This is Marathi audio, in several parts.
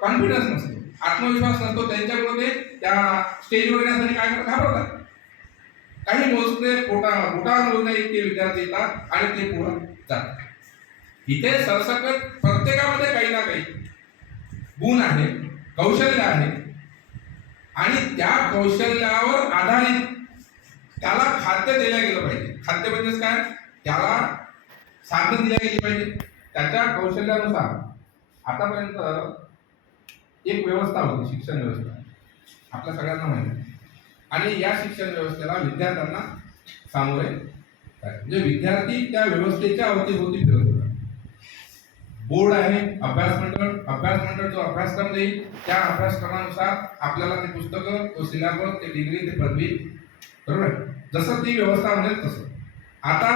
कॉन्फिडन्स नसतो, आत्मविश्वास नसतो, त्यांच्यामुळे ते त्या स्टेजवर येण्यासाठी काय घाबरतात. काही मोजके बोटावर मोजण्या इतके विद्यार्थी येतात आणि ते पुढे जातात. इथे सरसकट प्रत्येकामध्ये काही ना काही गुण आहे, कौशल्य आहे आणि त्या कौशल्यावर आधारित त्याला खाद्य दिलं गेलं पाहिजे. खाद्य म्हणजेच काय, त्याला साधन दिल्या गेली पाहिजे त्याच्या कौशल्यानुसार. आतापर्यंत एक व्यवस्था होती, शिक्षण व्यवस्था, आपल्या सगळ्यांना माहिती आहे. आणि या शिक्षण व्यवस्थेला विद्यार्थ्यांना सामोरे म्हणजे विद्यार्थी त्या व्यवस्थेच्या अवतीभोवती फिरत होता. बोर्ड आहे, अभ्यास मंडळ जो अभ्यासक्रम देईल त्या अभ्यासक्रमानुसार आपल्याला ते पुस्तकं, तो सिलेबस, ते डिग्री, ते पदवी, बरोबर, जसं ती व्यवस्था म्हणेल तसं. आता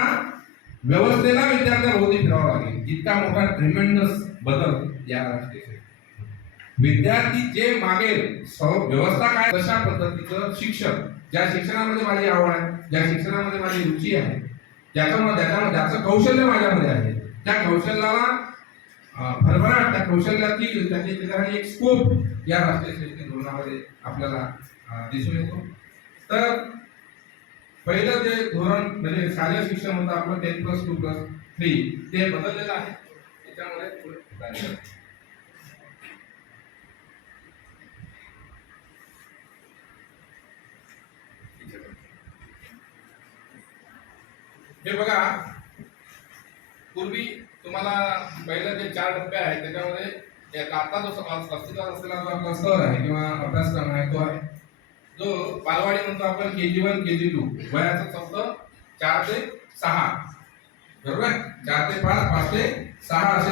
व्यवस्थेला विद्यार्थ्याभोवती फिरावं लागेल. इतका मोठा ट्रिमेंडस बदल या राष्ट्रीय विद्यार्थी जे मागेल व्यवस्था काय, तशा पद्धतीचं शिक्षण, ज्या शिक्षणामध्ये माझी आवड आहे, ज्या शिक्षणामध्ये माझी रुची आहे, ज्याचं कौशल्य माझ्यामध्ये आहे, त्या कौशल्याला भरभराट, त्या कौशल्याची त्याची एक स्कोप या राष्ट्रीय शैक्षणिक धोरणामध्ये आपल्याला दिसून येतो. तर पहिलं जे धोरण म्हणजे शालेय शिक्षण होतं आपलं 10+2+3 ते बदललेलं आहे. त्याच्यामध्ये हे बघा, पूर्वी तुम्हाला पहिलं जे 4 टप्पे आहेत त्याच्यामध्ये आता जो अस्तित्वात असलेला जो आपला स्तर आहे किंवा अभ्यासक्रम आहे तो आहे जो बालवाडी म्हणतो आपण, KG1 KG2, वयाचं फक्त 4 ते 6, बरोबर, 4 ते 5, 5 ते 6 असे